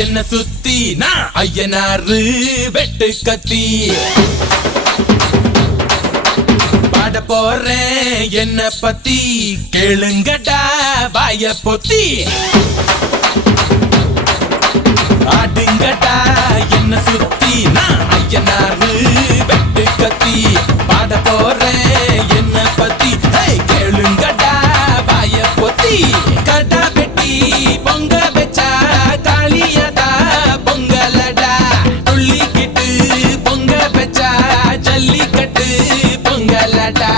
என்ன சுத்தி நான் ஐயனாரு வெட்டு கத்தி பாட போறேன் என்ன பத்தி கேளுங்கடா வாய பொத்தி ஆடுங்கடா என்ன சுத்தி நான் ஐயனாரு வெட்டு கத்தி பாட போறேன் என்ன பத்தி கேளுங்கடா வாய பொத்தி கடா வெட்டி பொங்க வச்சா காளியதா பொங்கலடா துள்ளிக்கிட்டு பொங்க வச்சா ஜல்லிக்கட்டு பொங்கலடா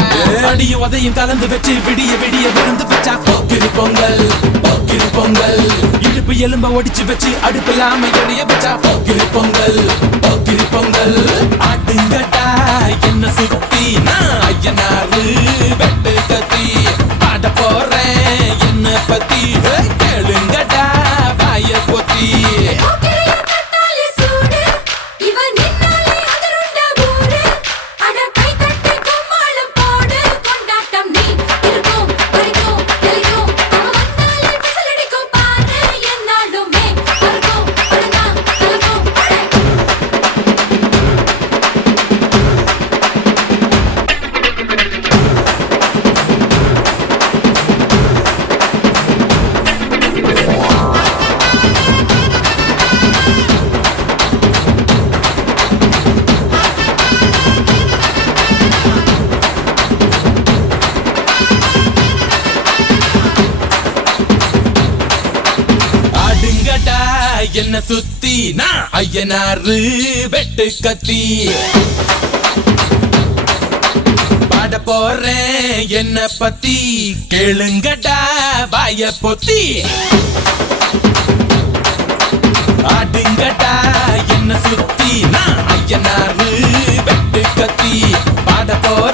அடியும் உதையும் கலந்து வச்சு விடிய விடிய விழுந்து வச்சா போக்கிரி பொங்கல் போக்கிரி பொங்கல் இடுப்பு எலும்ப ஒடிச்சு வச்சு அடுப்பில்லாம எரிய வச்சா போக்கிரி பொங்கல் போக்கிரி பொங்கல் ஆட்டுங்கடா என்ன சுத்தி நான் ஐயனாரு வெட்டு கத்தி பாட போறேன் என்ன பத்தி கேளுங்கடா வாய பொத்தி என்ன சுத்தி நான் ஐயனாரு வெட்டு கத்தி பாட போறேன் என்ன பத்தி கேளுங்கடா வாய பொத்தி ஆடுங்கடா என்ன சுத்தி நான் ஐயனாரு வெட்டு கத்தி பாட போற